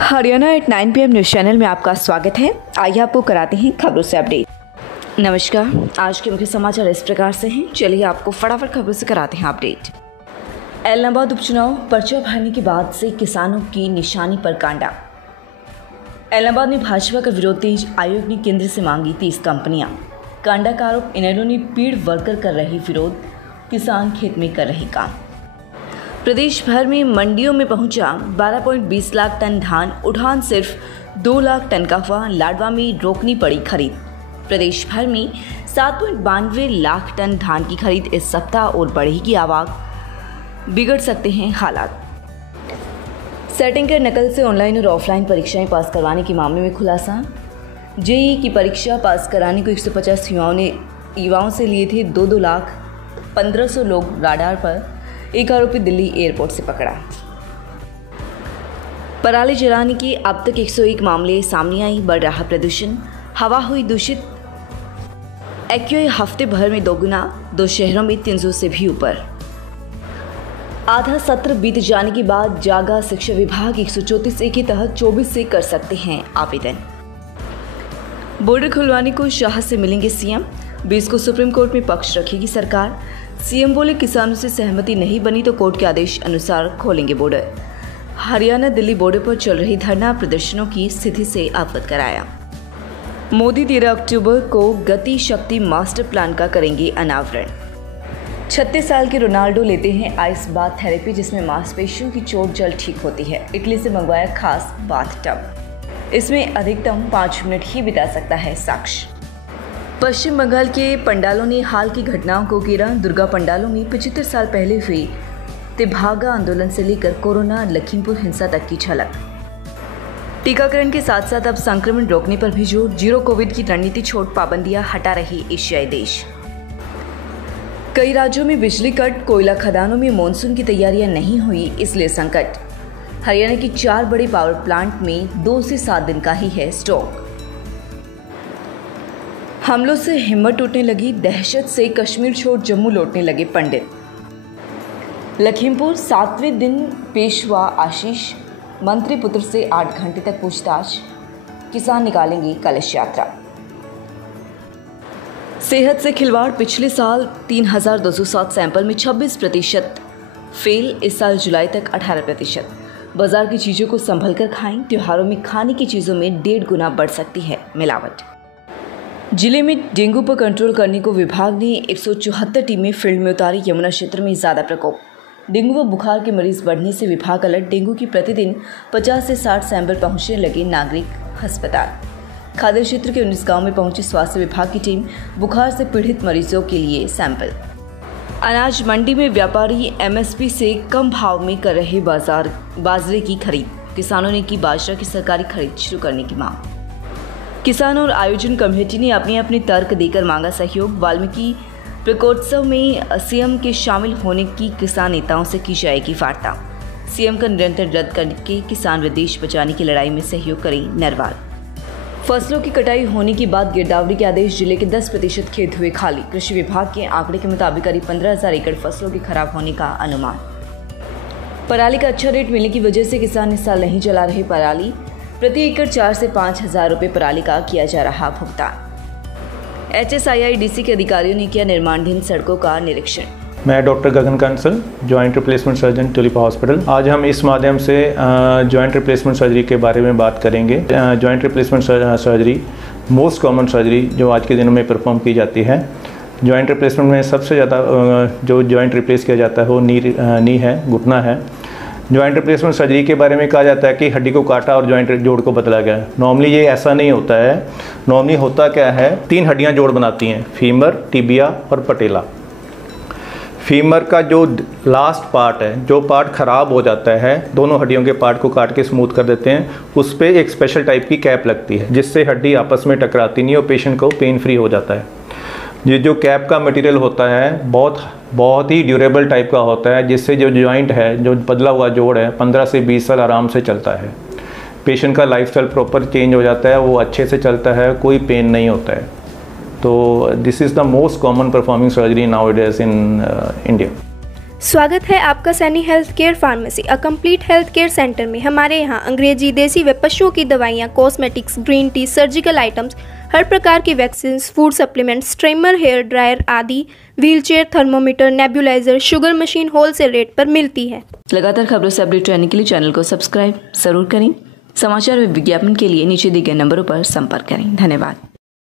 Haryana at 9 PM news channel में आपका स्वागत है। आइए आपको कराते हैं खबरों से अपडेट। नमस्कार, आज के मुख्य समाचार इस प्रकार से हैं। चलिए आपको फटाफट खबरों से कराते हैं अपडेट। ऐलनाबाद उपचुनाव पर्चा भरने के बाद से किसानों की निशानी पर कांडा। ऐलनाबाद में भाजपा का विरोध तेज, आयोग ने केंद्र से मांगी 30 कंपनियां। कांडा का आरोप, इनेलो ने पीड़ वर्कर कर रही विरोध, किसान खेत में कर रहे काम। प्रदेश भर में मंडियों में पहुंचा 12.20 लाख टन धान, उठान सिर्फ 2 लाख टन का हुआ। लाडवा में रोकनी पड़ी खरीद। प्रदेश भर में 7.92 लाख टन धान की खरीद इस सप्ताह और बढ़ेगी आवक, बिगड़ सकते हैं हालात। सेटिंग कर नकल से ऑनलाइन और ऑफलाइन परीक्षाएं पास करवाने के मामले में खुलासा। जेईई की परीक्षा पास कराने को 150 युवाओं से लिए थे 2 लाख 1500 लोग राडार पर। एक आरोपी दिल्ली एयरपोर्ट से पकड़ा। पराली जलाने के अब तक 101 मामले सामने आई, बढ़ रहा प्रदूषण, हवा हुई दूषित। एक्यूआई हफ्ते भर में 2 गुना, 2 शहरों में 300 से भी ऊपर। आधा सत्र बीत जाने के बाद जागा शिक्षा विभाग 134A के तहत 24 से कर सकते हैं आवेदन। बॉर्डर खुलवाने को शाह से मिलेंगे सीएम, 20 को सुप्रीम कोर्ट में पक्ष रखेगी सरकार। सीएम बोले किसानों से सहमति नहीं बनी तो कोर्ट के आदेश अनुसार खोलेंगे बॉर्डर। हरियाणा दिल्ली बॉर्डर पर चल रही धरना प्रदर्शनों की स्थिति से अवगत कराया। मोदी 13 अक्टूबर को गति शक्ति मास्टर प्लान का करेंगे अनावरण। 36 साल के रोनाल्डो लेते हैं आइस बाथ थेरेपी, जिसमें मांसपेशियों की चोट जल्द ठीक होती है। इटली से मंगवाया खास बाथ टब, इसमें अधिकतम 5 मिनट ही बिता सकता है साक्ष। पश्चिम बंगाल के पंडालों ने हाल की घटनाओं को घेरा। दुर्गा पंडालों में 75 साल पहले हुई तेभागा आंदोलन से लेकर कोरोना लखीमपुर हिंसा तक की झलक। टीकाकरण के साथ साथ अब संक्रमण रोकने पर भी जोर। जीरो कोविड की रणनीति छोड़ पाबंदियां हटा रहे एशियाई देश। कई राज्यों में बिजली कट, कोयला खदानों में मानसून की तैयारियां नहीं हुई, इसलिए संकट। हरियाणा की 4 बड़े पावर प्लांट में 2 से 7 दिन का ही है स्टॉक। हमलों से हिम्मत टूटने लगी, दहशत से कश्मीर छोड़ जम्मू लौटने लगे पंडित। लखीमपुर 7वें दिन पेश हुआ आशीष, मंत्री पुत्र से 8 घंटे तक पूछताछ। किसान निकालेंगे कलश यात्रा। सेहत से खिलवाड़, पिछले साल 3207 सैंपल में 26% फेल, इस साल जुलाई तक 18%। बाजार की चीज़ों को संभल कर खाएं, त्योहारों में खाने की चीज़ों में 1.5 गुना बढ़ सकती है मिलावट। जिले में डेंगू पर कंट्रोल करने को विभाग ने 174 टीमें फील्ड में उतारी। यमुना क्षेत्र में ज़्यादा प्रकोप, डेंगू व बुखार के मरीज बढ़ने से विभाग अलर्ट। डेंगू की प्रतिदिन 50 से 60 सैंपल पहुंचने लगे नागरिक अस्पताल। खादर क्षेत्र के 19 गांव में पहुंची स्वास्थ्य विभाग की टीम, बुखार से पीड़ित मरीजों के लिए सैंपल। अनाज मंडी में व्यापारी एमएसपी से कम भाव में कर रहे बाजरे की खरीद। किसानों ने की बाजरा की सरकारी खरीद शुरू करने की मांग। किसान और आयोजन कमेटी ने अपने अपने तर्क देकर मांगा सहयोग। वाल्मीकि प्रकोत्सव में सीएम के शामिल होने की किसान नेताओं से की जाएगी वार्ता। सीएम का निरंतर रद्द करके किसान व देश बचाने की लड़ाई में सहयोग करें नरवाल। फसलों की कटाई होने के बाद गिरदावरी के आदेश, जिले के 10% खेत हुए खाली। कृषि विभाग के आंकड़े के मुताबिक करीब 15,000 एकड़ फसलों के खराब होने का अनुमान। पराली का अच्छा रेट मिलने की वजह से किसान इस साल नहीं जला रहे पराली। प्रति एकड़ 4 से 5 हज़ार रुपये पराली का किया जा रहा भुगतान। HSIIDC के अधिकारियों ने किया निर्माणाधीन सड़कों का निरीक्षण। मैं doctor Gagan Kansal, joint replacement surgeon Tulipa hospital. आज हम इस माध्यम से जॉइंट रिप्लेसमेंट सर्जरी के बारे में बात करेंगे। Joint replacement surgery most common surgery जो आज के दिनों में परफॉर्म की जाती है। जॉइंट रिप्लेसमेंट में सबसे ज़्यादा जो जॉइंट रिप्लेस किया जाता है वो नी है, घुटना है। जॉइंट रिप्लेसमेंट सर्जरी के बारे में कहा जाता है कि हड्डी को काटा और जॉइंट जोड़ को बदला गया। नॉर्मली ये ऐसा नहीं होता है। नॉर्मली होता क्या है, 3 हड्डियां जोड़ बनाती हैं, फीमर, टिबिया और पटेला। फीमर का जो लास्ट पार्ट है, जो पार्ट ख़राब हो जाता है, दोनों हड्डियों के पार्ट को काट के स्मूथ कर देते हैं। उस पर एक स्पेशल टाइप की कैप लगती है, जिससे हड्डी आपस में टकराती नहीं और पेशेंट को पेन फ्री हो जाता है। ये जो कैप का मटेरियल होता है बहुत ही ड्यूरेबल टाइप का होता है, जिससे जो जॉइंट है, जो बदला हुआ जोड़ है, 15 से 20 साल आराम से चलता है। पेशेंट का लाइफस्टाइल प्रॉपर चेंज हो जाता है, वो अच्छे से चलता है, कोई पेन नहीं होता है। तो this is the most common performing surgery now it is in India. स्वागत है आपका Saini health care pharmacy, a complete health care centre में। हमारे यहाँ अंग्रेजी, देसी व पशुओं की दवाइयाँ, cosmetics, green tea, surgical items, हर प्रकार की vaccine, food supplements, steamer, hair dryer आदि, wheelchair, thermometer, nebuliser, sugar machine wholesale rate पर मिलती है। लगातार खबरों से अपडेट रहने के लिए चैनल को सब्सक्राइब जरूर करें। समाचार व विज्ञापन के लिए नीचे दिए गए नंबरों पर संपर्क करें। धन्यवाद।